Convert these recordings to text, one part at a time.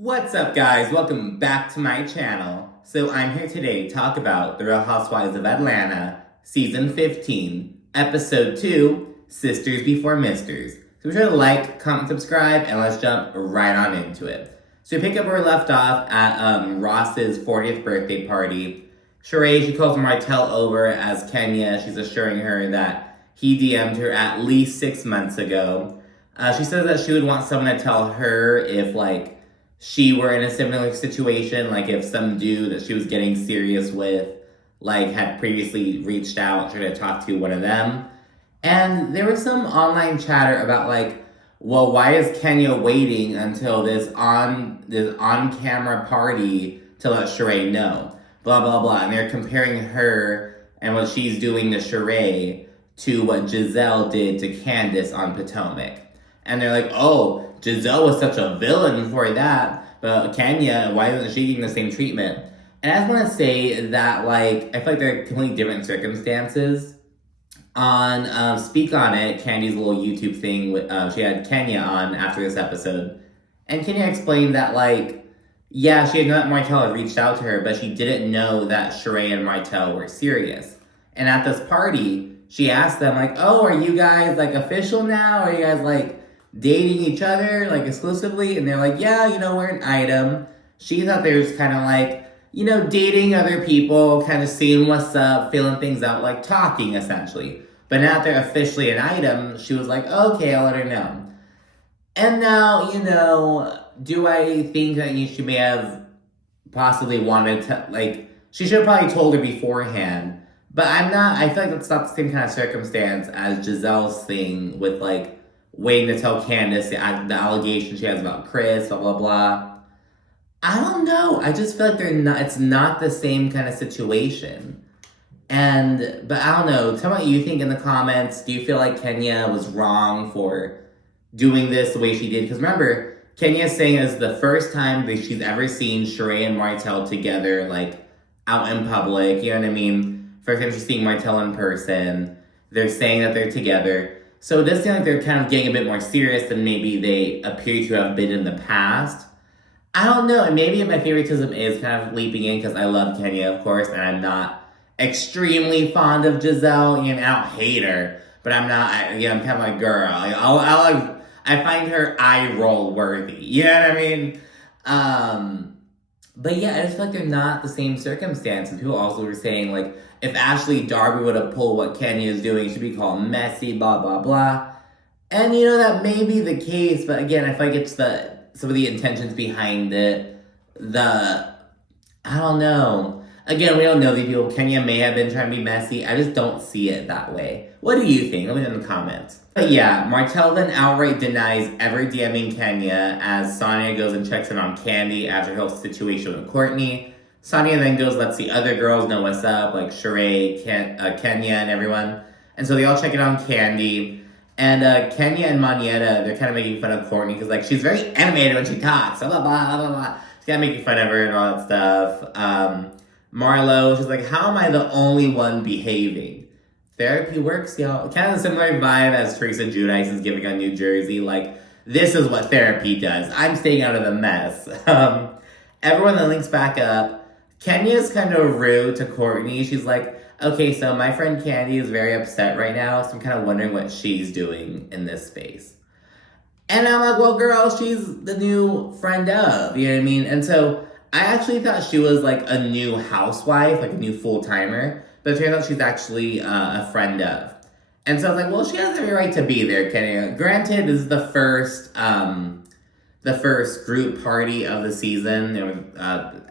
What's up, guys? Welcome back to my channel. So I'm here today to talk about The Real Housewives of Atlanta, Season 15, Episode 2, Sisters Before Misters. So be sure to like, comment, subscribe, and let's jump right on into it. So we pick up where we left off at Ross's 40th birthday party. Shereé, she calls Martell over as Kenya. She's assuring her that he DM'd her at least 6 months ago. She says that she would want someone to tell her if, she were in a similar situation, like if some dude that she was getting serious with, had previously reached out, tried to talk to one of them. And there was some online chatter about, well, why is Kenya waiting until this on-camera party to let Shereé know? Blah, blah, blah. And they're comparing her and what she's doing to Shereé to what Giselle did to Candace on Potomac. And they're like, oh, Giselle was such a villain for that, but Kenya, why isn't she getting the same treatment? And I just want to say that, I feel like they're completely different circumstances. On Speak On It, Kandi's little YouTube thing, she had Kenya on after this episode. And Kenya explained that, yeah, she had known that Martell had reached out to her, but she didn't know that Shereé and Martell were serious. And at this party, she asked them, oh, are you guys, official now? Are you guys, dating each other, exclusively? And they're like, yeah, we're an item. She thought they were just kind of dating other people, kind of seeing what's up, feeling things out, talking, essentially. But now that they're officially an item, she was like, okay, I'll let her know. And now, do I think that she may have possibly wanted to, she should have probably told her beforehand. But I feel like that's not the same kind of circumstance as Giselle's thing with, waiting to tell Candace the allegation she has about Chris, blah, blah, blah. I don't know. I just feel like it's not the same kind of situation. But I don't know. Tell me what you think in the comments. Do you feel like Kenya was wrong for doing this the way she did? Because remember, Kenya's saying it's the first time that she's ever seen Shereé and Martell together, out in public. You know what I mean? First time she's seeing Martell in person. They're saying that they're together. So it does seem like they're kind of getting a bit more serious than maybe they appear to have been in the past. I don't know, and maybe my favoritism is kind of leaping in because I love Kenya, of course, and I'm not extremely fond of Giselle. I don't hate her, but I'm not, I'm kind of like, girl, I find her eye roll worthy. You know what I mean? But yeah, I just feel like they're not the same circumstances. People also were saying, if Ashley Darby would have pulled what Kenya is doing, she'd be called messy, blah, blah, blah. And, that may be the case, but again, I feel like it's some of the intentions behind it. I don't know. Again, we don't know these people. Kenya may have been trying to be messy. I just don't see it that way. What do you think? Let me know in the comments. But yeah, Martell then outright denies ever DMing Kenya as Sanya goes and checks in on Kandi after her whole situation with Courtney. Sanya then goes, lets the other girls know what's up, like Shereé, Kenya, and everyone. And so they all check in on Kandi. And Kenya and Manietta, they're kind of making fun of Courtney because, she's very animated when she talks. Blah, blah, blah, blah, blah. She's kind of making fun of her and all that stuff. Marlo, she's like, how am I the only one behaving? Therapy works, y'all. Kind of a similar vibe as Teresa Giudice is giving on New Jersey. This is what therapy does. I'm staying out of the mess. Everyone then links back up. Kenya's kind of rude to Courtney. She's like, okay, so my friend Kandi is very upset right now, so I'm kind of wondering what she's doing in this space. And I'm like, well, girl, she's the new friend of, you know what I mean? And so I actually thought she was a new housewife, a new full-timer, but it turns out she's actually a friend of. And so I was like, well, she has every right to be there, Kenya. Granted, this is the first group party of the season,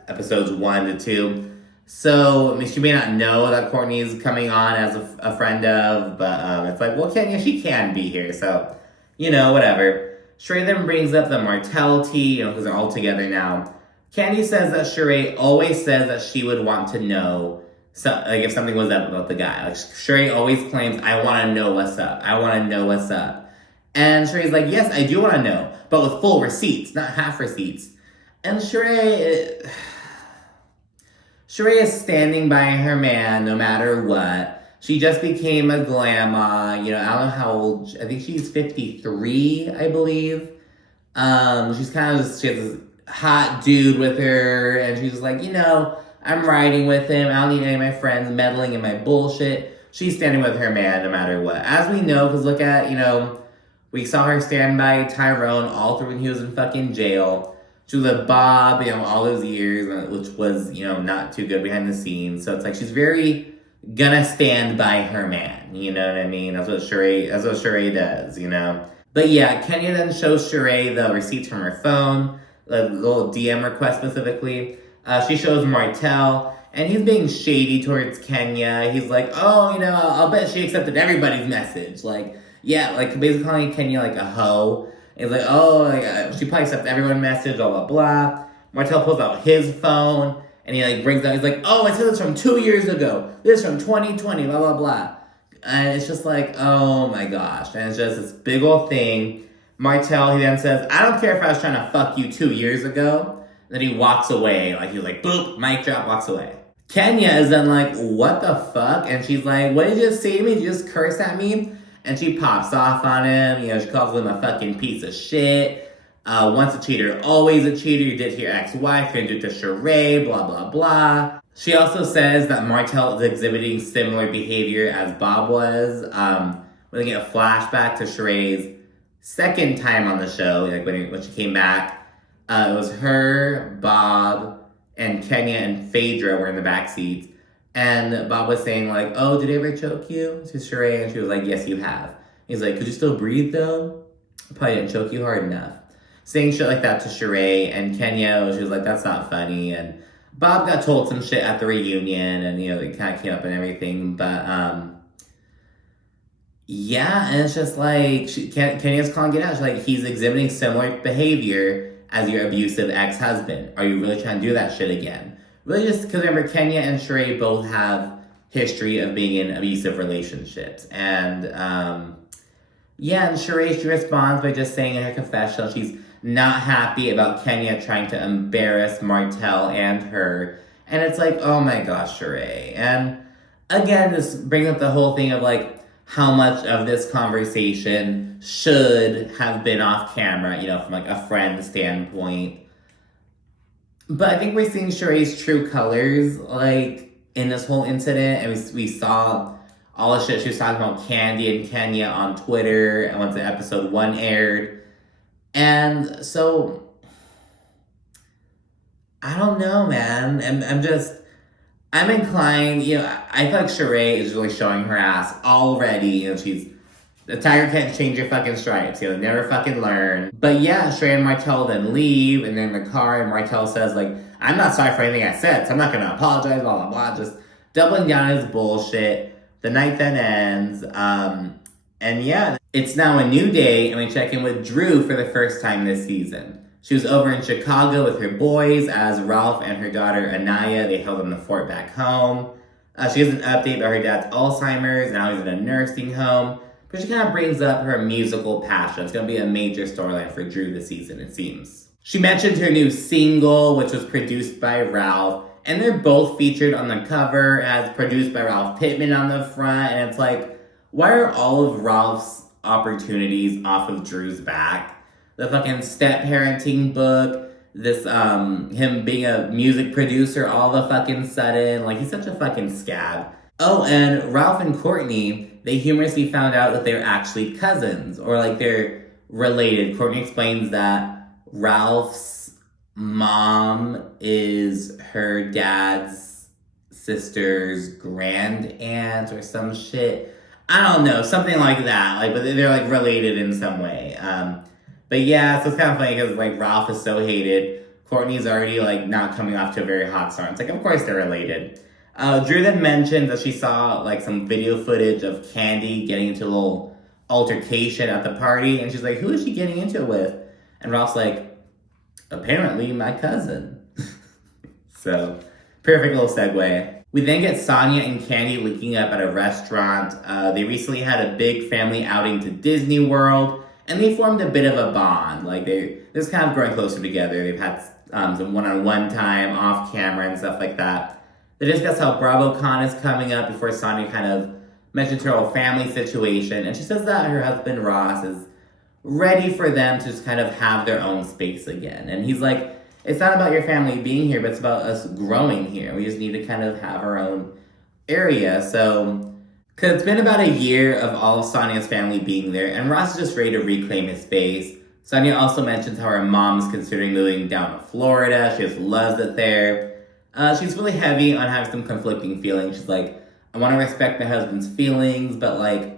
episodes 1 to 2. So, she may not know that Courtney's coming on as a friend of, but it's well, Kenya, she can be here, so, whatever. Shereé then brings up the Martell tea, because they're all together now. Kandi says that Shereé always says that she would want to know, if something was up about the guy. Shereé always claims, I want to know what's up. I want to know what's up. And Shereé's like, yes, I do want to know, but with full receipts, not half receipts. And Shereé is standing by her man no matter what. She just became a grandma. I don't know how old. I think she's 53, I believe. She's kind of just, she has hot dude with her, and she's like, I'm riding with him. I don't need any of my friends meddling in my bullshit. She's standing with her man no matter what. As we know, because look at, we saw her stand by Tyrone all through when he was in fucking jail. She was with Bob, all those years, which was, not too good behind the scenes. So it's like she's very gonna stand by her man. You know what I mean? That's what Shereé does, But yeah, Kenya then shows Shereé the receipts from her phone, the little DM request specifically. She shows Martell, and he's being shady towards Kenya. He's like, oh, I'll bet she accepted everybody's message. Like, yeah, like basically calling Kenya like a hoe. He's like, oh, she probably accepted everyone's message, blah, blah, blah. Martell pulls out his phone, and he like brings out, he's like, oh, I said this from 2 years ago. This is from 2020, blah, blah, blah. And it's just like, oh my gosh. And it's just this big old thing. Martell, he then says, I don't care if I was trying to fuck you 2 years ago. Then he walks away. Like, he's like, boop, mic drop, walks away. Kenya is then like, what the fuck? And she's like, what did you just say to me? Did you just curse at me? And she pops off on him. She calls him a fucking piece of shit. Once a cheater, always a cheater. You did to your ex-wife, you did to Shereé, blah, blah, blah. She also says that Martell is exhibiting similar behavior as Bob was. When they get a flashback to Shereé's second time on the show, like when she came back, it was her, Bob, and Kenya and Phaedra were in the back seats. And Bob was saying like, oh, did I ever choke you? To Shereé, and she was like, yes, you have. He's like, could you still breathe though? I probably didn't choke you hard enough. Saying shit like that to Shereé, and Kenya, she was like, that's not funny. And Bob got told some shit at the reunion, and they kind of came up and everything. But yeah, and it's just like, Kenya's calling it out. She's like, he's exhibiting similar behavior as your abusive ex-husband. Are you really trying to do that shit again? Really just because remember, Kenya and Shereé both have history of being in abusive relationships. And yeah, and Shereé, she responds by just saying in her confessional she's not happy about Kenya trying to embarrass Martell and her. And it's like, oh my gosh, Shereé. And again, this brings up the whole thing of like, how much of this conversation should have been off camera, from like a friend standpoint. But I think we're seeing Shereé's true colors, like, in this whole incident. And we saw all the shit she was talking about Kandi and Kenya on Twitter, and once the episode 1 aired. And so, I don't know, man. I'm inclined, I feel like Shereé is really showing her ass already. The tiger can't change your fucking stripes. Never fucking learn. But yeah, Shereé and Martell then leave, and they're in the car, and Martell says, like, I'm not sorry for anything I said, so I'm not gonna apologize, blah, blah, blah. Just doubling down on his bullshit. The night then ends. And yeah, it's now a new day, and we check in with Drew for the first time this season. She was over in Chicago with her boys as Ralph and her daughter Anaya, they held in the fort back home. She gives an update about her dad's Alzheimer's, now he's in a nursing home. But she kind of brings up her musical passion. It's going to be a major storyline for Drew this season, it seems. She mentioned her new single, which was produced by Ralph. And they're both featured on the cover as produced by Ralph Pittman on the front. And it's like, why are all of Ralph's opportunities off of Drew's back? The fucking step-parenting book, this, him being a music producer all the fucking sudden. Like, he's such a fucking scab. Oh, and Ralph and Courtney, they humorously found out that they're actually cousins, or like they're related. Courtney explains that Ralph's mom is her dad's sister's grand aunt or some shit. I don't know, something like that. Like, but they're like related in some way. But yeah, so it's kind of funny because like Ralph is so hated. Courtney's already like not coming off to a very hot start. It's like, of course they're related. Drew then mentioned that she saw like some video footage of Kandi getting into a little altercation at the party. And she's like, who is she getting into it with? And Ralph's like, apparently my cousin. So, perfect little segue. We then get Sanya and Kandi linking up at a restaurant. They recently had a big family outing to Disney World. And they formed a bit of a bond. Like, they're just kind of growing closer together. They've had some one-on-one time, off camera, and stuff like that. They discuss how BravoCon is coming up before Sanya kind of mentions her whole family situation. And she says that her husband, Ross, is ready for them to just kind of have their own space again. And he's like, it's not about your family being here, but it's about us growing here. We just need to kind of have our own area. So, because it's been about a year of all of Sanya's family being there, and Ross is just ready to reclaim his space. Sanya also mentions how her mom's considering moving down to Florida. She just loves it there. She's really heavy on having some conflicting feelings. She's like, I want to respect my husband's feelings, but like,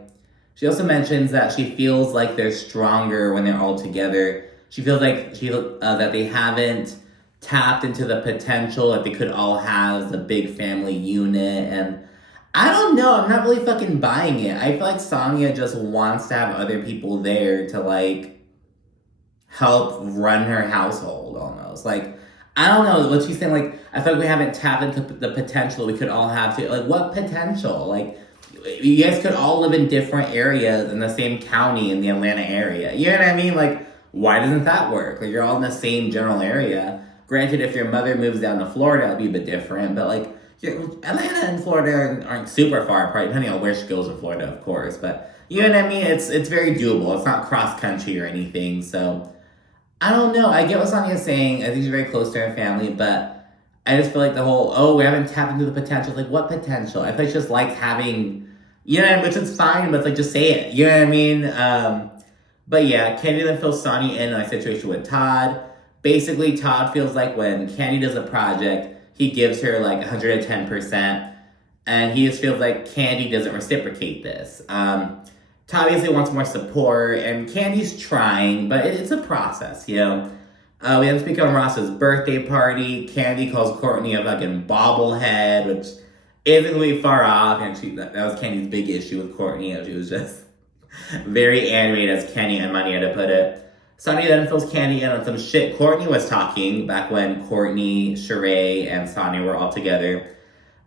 she also mentions that she feels like they're stronger when they're all together. She feels like that they haven't tapped into the potential that they could all have as a big family unit. And I don't know, I'm not really fucking buying it. I feel like Sanya just wants to have other people there to like help run her household almost. Like, I don't know what she's saying. Like, I feel like we haven't tapped into the potential we could all have to. Like, what potential? Like, you guys could all live in different areas in the same county in the Atlanta area. You know what I mean? Like, why doesn't that work? Like, you're all in the same general area. Granted, if your mother moves down to Florida, it'll be a bit different. But, like, Atlanta and Florida aren't super far apart, depending on where she goes in Florida, of course. But, you know what I mean? It's very doable. It's not cross-country or anything. So, I don't know. I get what Sanya's saying. I think she's very close to her family. But I just feel like the whole, we haven't tapped into the potential. Like, what potential? I feel like she just likes having... You know, which is fine, but it's like, just say it. You know what I mean? But yeah, Kandi then fills Sanya in on a situation with Todd. Basically, Todd feels like when Kandi does a project, he gives her like 110%. And he just feels like Kandi doesn't reciprocate this. Todd obviously wants more support, and Kandi's trying, but it's a process, you know? We have to speak on Ross's birthday party. Kandi calls Courtney a fucking bobblehead, which... isn't really far off, and that was Kandi's big issue with Courtney. She was just very animated, as Kenya and Martell to put it. Sanya then fills Kandi in on some shit Courtney was talking back when Courtney, Shereé, and Sanya were all together.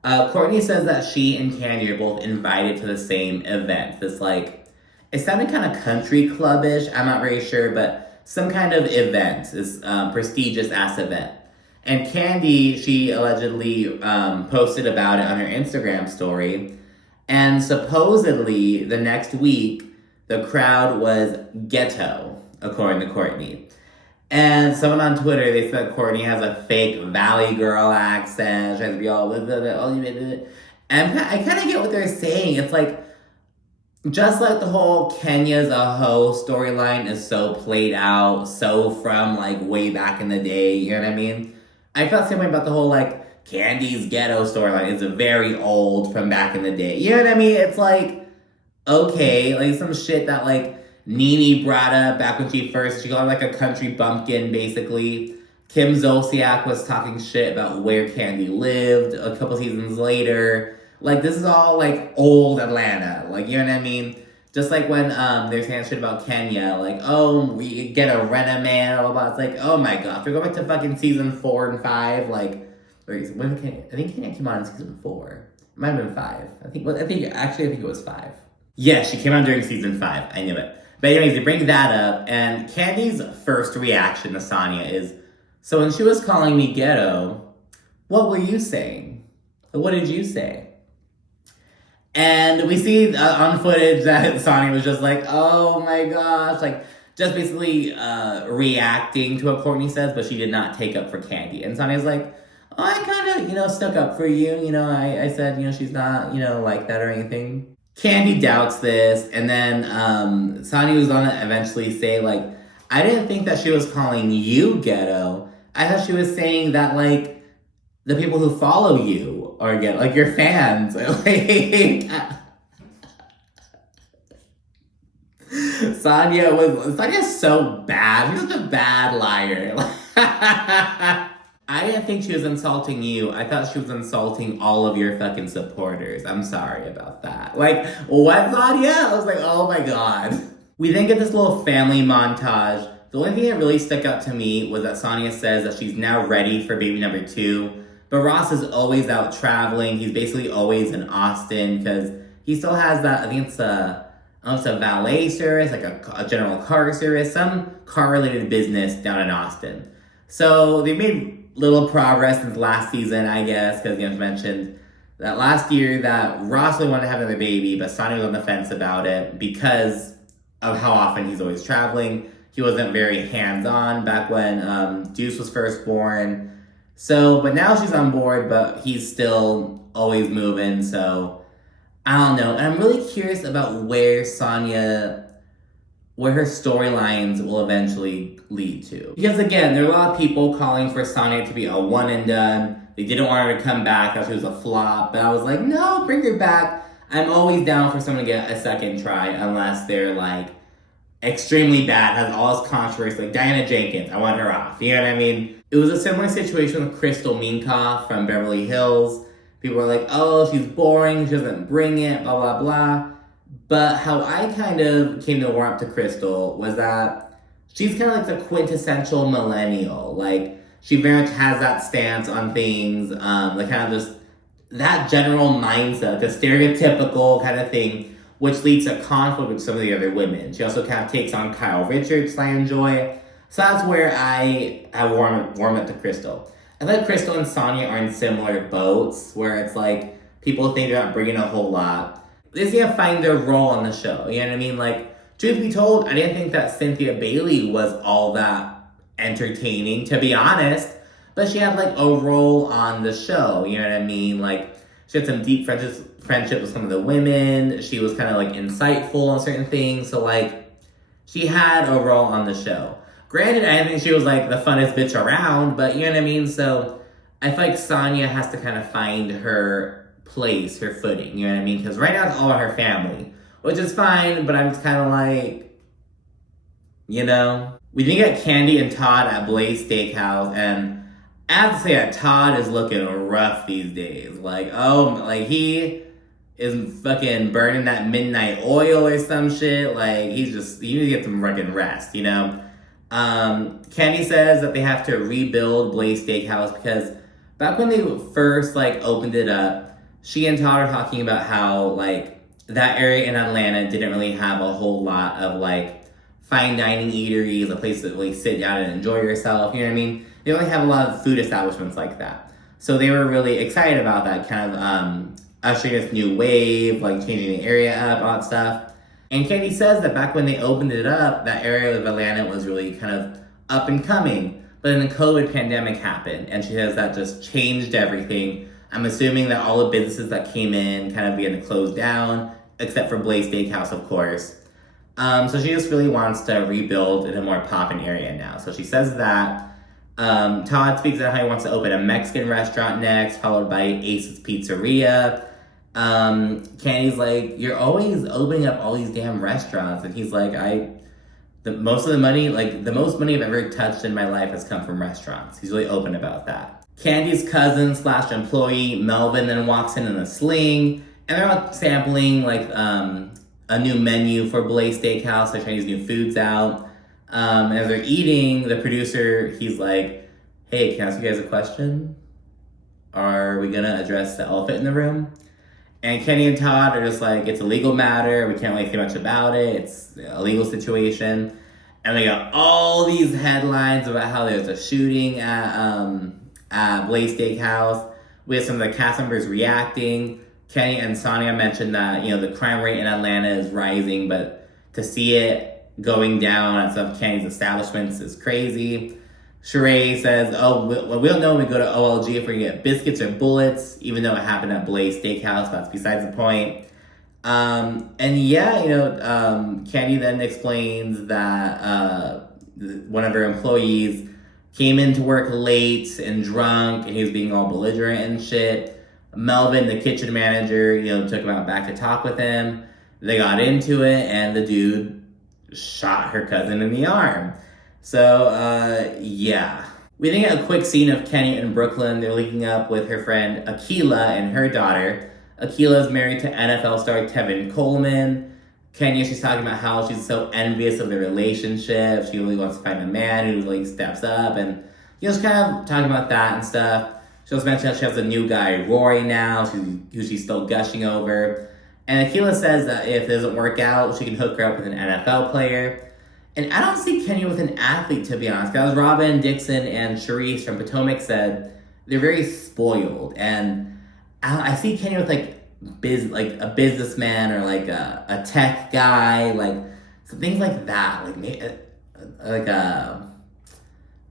Courtney says that she and Kandi are both invited to the same event. This, like, it sounded kind of country clubbish, I'm not very sure, but some kind of event, this prestigious-ass event. And Kandi, she allegedly posted about it on her Instagram story. And supposedly, the next week, the crowd was ghetto, according to Courtney. And someone on Twitter, they said Courtney has a fake Valley girl accent. She has to be all... And I kind of get what they're saying. It's like, just like the whole Kenya's a hoe storyline is so played out, so from, like, way back in the day, you know what I mean? I felt the same way about the whole, like, Kandi's ghetto storyline. It's very old from back in the day. You know what I mean? It's like, okay, like some shit that, like, Nene brought up back when she called her, like, a country bumpkin, basically. Kim Zolciak was talking shit about where Kandi lived a couple seasons later. Like, this is all, like, old Atlanta. Like, you know what I mean? Just like when they're saying shit about Kenya, like, oh, we get a rent-a-man, blah, blah, blah. It's like, oh my gosh, we go back to fucking season 4 and 5, like, when I think Kenya came on in season 4. It might have been 5. I think it was 5. Yeah, she came on during season 5. I knew it. But anyways, they bring that up, and Kandi's first reaction to Sanya is, so when she was calling me ghetto, what were you saying? What did you say? And we see on footage that Sanya was just like, oh my gosh, like, just basically reacting to what Courtney says, but she did not take up for Kandi. And Sanya's like, oh, I kind of, stuck up for you. I said, she's not, like that or anything. Kandi doubts this, and then Sanya was on to eventually say, like, I didn't think that she was calling you ghetto. I thought she was saying that, like, the people who follow you are ghetto, like your fans. Sanya's so bad. She's such a bad liar. I didn't think she was insulting you. I thought she was insulting all of your fucking supporters. I'm sorry about that. Like, what, Sanya? I was like, oh my god. We then get this little family montage. The only thing that really stuck out to me was that Sanya says that she's now ready for baby number 2. But Ross is always out traveling. He's basically always in Austin because he still has that, I think it's a valet service, like a general car service, some car-related business down in Austin. So they made little progress since last season, I guess, because you mentioned that last year that Ross really wanted to have another baby, but Sanya was on the fence about it because of how often he's always traveling. he wasn't very hands-on back when Deuce was first born. So, but now she's on board, but he's still always moving, so I don't know. And I'm really curious about where her storylines will eventually lead to. Because again, there are a lot of people calling for Sanya to be a one and done. They didn't want her to come back, thought she was a flop, but I was like, no, bring her back. I'm always down for someone to get a second try, unless they're like extremely bad, has all this controversy, like Diana Jenkins, I want her off, you know what I mean? It was a similar situation with Crystal Minkoff from Beverly Hills. People were like, oh, she's boring, she doesn't bring it, blah, blah, blah. But how I kind of came to warm up to Crystal was that she's kind of like the quintessential millennial. Like, she very much has that stance on things, like kind of just that general mindset, the stereotypical kind of thing, which leads to conflict with some of the other women. She also kind of takes on Kyle Richards, I enjoy. So that's where I warm up to Crystal. I feel like Crystal and Sanya are in similar boats, where it's like, people think they're not bringing a whole lot. They just gotta find their role on the show, you know what I mean? Like, truth be told, I didn't think that Cynthia Bailey was all that entertaining, to be honest. But she had, like, a role on the show, you know what I mean? Like, she had some deep friendship with some of the women. She was kind of, like, insightful on certain things. So, like, she had a role on the show. Granted, I didn't think she was, like, the funnest bitch around, but you know what I mean? So, I feel like Sanya has to kind of find her place, her footing, you know what I mean? Because right now it's all about her family, which is fine, but I'm just kind of like, you know? We did get Kandi and Todd at Blaze Steakhouse, and I have to say that Todd is looking rough these days. Like, he is fucking burning that midnight oil or some shit. Like, you need to get some fucking rest, you know? Kandi says that they have to rebuild Blaze Steakhouse because back when they first, like, opened it up, she and Todd are talking about how, like, that area in Atlanta didn't really have a whole lot of, like, fine dining eateries, a place to really sit down and enjoy yourself, you know what I mean? They only have a lot of food establishments like that. So they were really excited about that, kind of ushering this new wave, like changing the area up, all that stuff. And Kandi says that back when they opened it up, that area of Atlanta was really kind of up and coming. But then the COVID pandemic happened, and she says that just changed everything. I'm assuming that all the businesses that came in kind of began to close down, except for Blaze Steakhouse, of course. So she just really wants to rebuild in a more poppin' area now. So she says that. Todd speaks about how he wants to open a Mexican restaurant next, followed by Ace's Pizzeria. Kandi's like, you're always opening up all these damn restaurants. And he's like, the most money I've ever touched in my life has come from restaurants. He's really open about that. Kandi's cousin / employee, Melvin, then walks in a sling, and they're all sampling, like, a new menu for Blaze Steakhouse. They're trying these new foods out. And as they're eating, the producer, he's like, hey, can I ask you guys a question? Are we gonna address the elephant in the room? And Kenya and Todd are just like, it's a legal matter. We can't really say much about it. It's a legal situation. And they got all these headlines about how there's a shooting at Blaze Steakhouse. We have some of the cast members reacting. Kenya and Sanya mentioned that, you know, the crime rate in Atlanta is rising, but to see it going down at some of Kenny's establishments is crazy. Shereé says, we don't know when we go to OLG if we're going to get biscuits or bullets, even though it happened at Blaze Steakhouse. That's besides the point. And yeah, you know, Kandi then explains that one of her employees came into work late and drunk, and he was being all belligerent and shit. Melvin, the kitchen manager, you know, took him out back to talk with him. They got into it, and the dude shot her cousin in the arm. So, yeah. We then get a quick scene of Kenya in Brooklyn. They're linking up with her friend Akilah and her daughter. Akilah is married to NFL star Tevin Coleman. Kenya, she's talking about how she's so envious of their relationship. She really wants to find a man who really steps up, and you know, she's kind of talking about that and stuff. She also mentioned that she has a new guy, Rory, now, who she's still gushing over. And Akilah says that if it doesn't work out, she can hook her up with an NFL player. And I don't see Kenya with an athlete, to be honest. Because Robin, Dixon, and Shereé from Potomac said they're very spoiled. And I see Kenya with like a businessman or like a tech guy, like some things like that. Like like a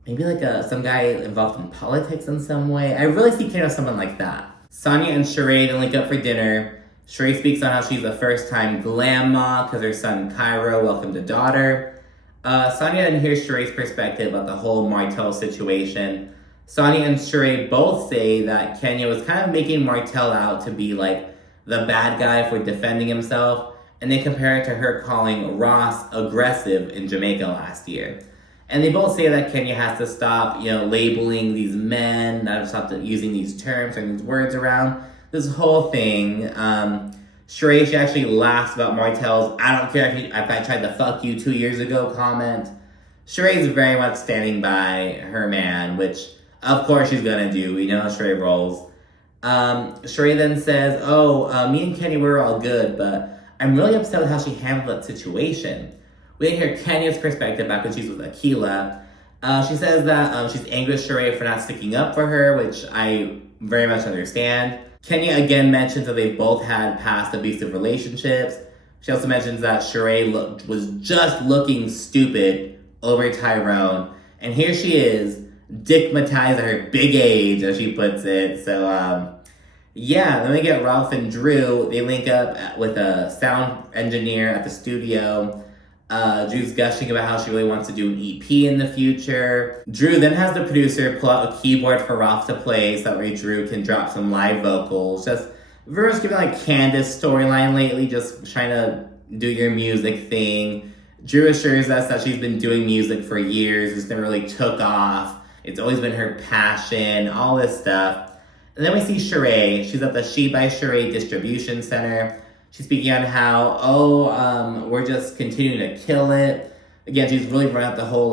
maybe like some guy involved in politics in some way. I really see Kenya as someone like that. Sanya and Shereé then link up for dinner. Shereé speaks on how she's a first-time glam mom because her son Cairo welcomed a daughter. Sanya then hears Shereé's perspective about the whole Martell situation. Sanya and Shereé both say that Kenya was kind of making Martell out to be like the bad guy for defending himself, and they compare it to her calling Ross aggressive in Jamaica last year. And they both say that Kenya has to stop, labeling these men, not stop using these terms or these words around. This whole thing. Shereé, she actually laughs about Martell's "I don't care if I tried to fuck you 2 years ago" comment. Shereé's very much standing by her man, which of course she's gonna do. We know how Shereé rolls. Shereé then says, me and Kenya were all good, but I'm really upset with how she handled that situation. We didn't hear Kenya's perspective back when she was with Akilah. She says that she's angry with Shereé for not sticking up for her, which I very much understand. Kenya again mentions that they both had past abusive relationships. She also mentions that Shereé was just looking stupid over Tyrone. And here she is, dickmatized at her big age, as she puts it. So, then we get Ralph and Drew. They link up with a sound engineer at the studio. Drew's gushing about how she really wants to do an EP in the future. Drew then has the producer pull out a keyboard for Ralph to play so that way Drew can drop some live vocals. Just very much giving like Candace storyline lately, just trying to do your music thing. Drew assures us that she's been doing music for years. It's never really took off. It's always been her passion, all this stuff. And then we see Shereé. She's at the She by Shereé distribution center. She's speaking on how, we're just continuing to kill it. Again, she's really brought up the whole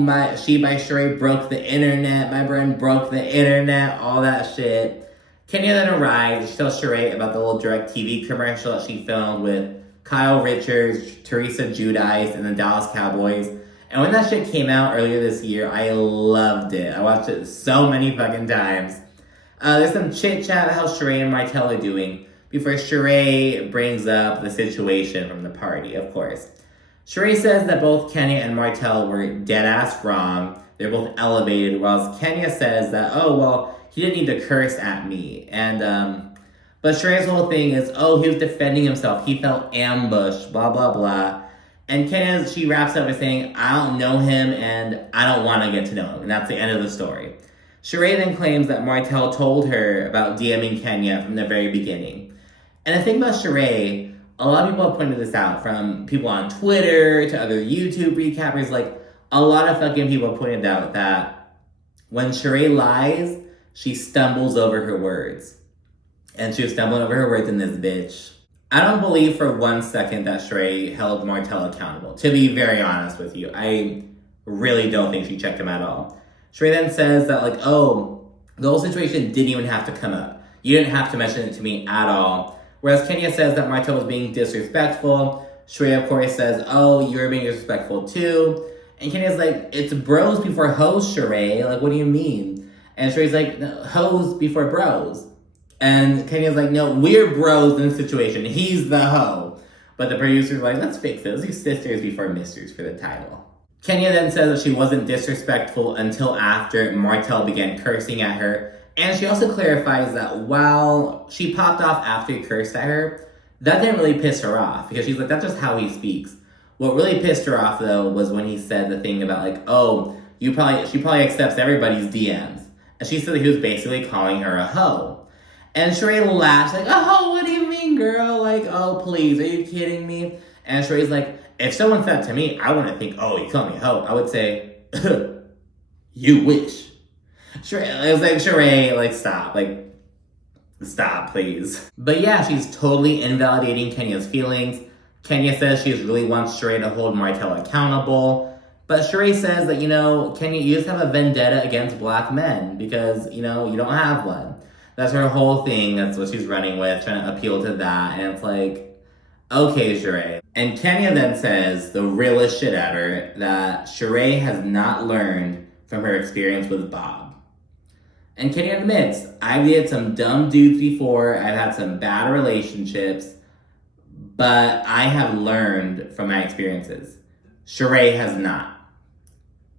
my She by Shereé broke the internet. My brand broke the internet, all that shit. Kenya then arrives. She tells Shereé about the little DirecTV commercial that she filmed with Kyle Richards, Teresa Giudice, and the Dallas Cowboys. And when that shit came out earlier this year, I loved it. I watched it so many fucking times. There's some chit-chat about how Shereé and Martell are doing before Shereé brings up the situation from the party, of course. Shereé says that both Kenya and Martell were dead-ass wrong. They're both elevated, whilst Kenya says that, he didn't need to curse at me. But Shereé's whole thing is, he was defending himself. He felt ambushed, blah, blah, blah. And Kenya, she wraps up by saying, I don't know him and I don't want to get to know him. And that's the end of the story. Shereé then claims that Martell told her about DMing Kenya from the very beginning. And the thing about Shereé, a lot of people have pointed this out, from people on Twitter to other YouTube recappers, a lot of fucking people have pointed out that when Shereé lies, she stumbles over her words. And she was stumbling over her words in this bitch. I don't believe for 1 second that Shereé held Martell accountable, to be very honest with you. I really don't think she checked him at all. Shereé then says that, the whole situation didn't even have to come up. You didn't have to mention it to me at all. Whereas Kenya says that Martell was being disrespectful. Shereé, of course, says, you're being disrespectful too. And Kenya's like, it's bros before hoes, Shereé. What do you mean? And Shereé's like, no, hoes before bros. And Kenya's like, no, we're bros in this situation. He's the hoe. But the producer's like, let's fix it. Let's do sisters before misters for the title. Kenya then says that she wasn't disrespectful until after Martell began cursing at her. And she also clarifies that while she popped off after he cursed at her, that didn't really piss her off. Because she's like, that's just how he speaks. What really pissed her off, though, was when he said the thing about, she probably accepts everybody's DMs. And she said that he was basically calling her a hoe. And Shereé laughs, what do you mean, girl? Please, are you kidding me? And Sheree's like, if someone said to me, I wouldn't think, you call me a hoe. I would say, you wish. Shereé, stop. Stop, please. But yeah, she's totally invalidating Kenya's feelings. Kenya says she really wants Shereé to hold Martell accountable. But Shereé says that, Kenya, you just have a vendetta against black men because, you don't have one. That's her whole thing. That's what she's running with, trying to appeal to that. And it's okay, Shereé. And Kenya then says the realest shit ever, that Shereé has not learned from her experience with Bob. And Kenya admits, I've dated some dumb dudes before, I've had some bad relationships, but I have learned from my experiences. Shereé has not.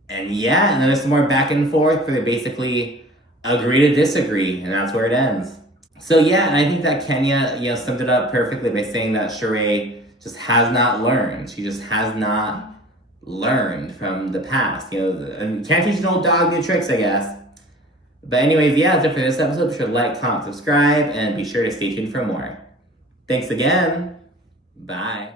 And yeah, and then there's some more back and forth where they basically agree to disagree, and that's where it ends. So yeah, and I think that Kenya, summed it up perfectly by saying that Shereé just has not learned. She just has not learned from the past. And can't teach an old dog new tricks, I guess. But anyways, yeah, that's it for this episode. Be sure to like, comment, subscribe, and be sure to stay tuned for more. Thanks again. Bye.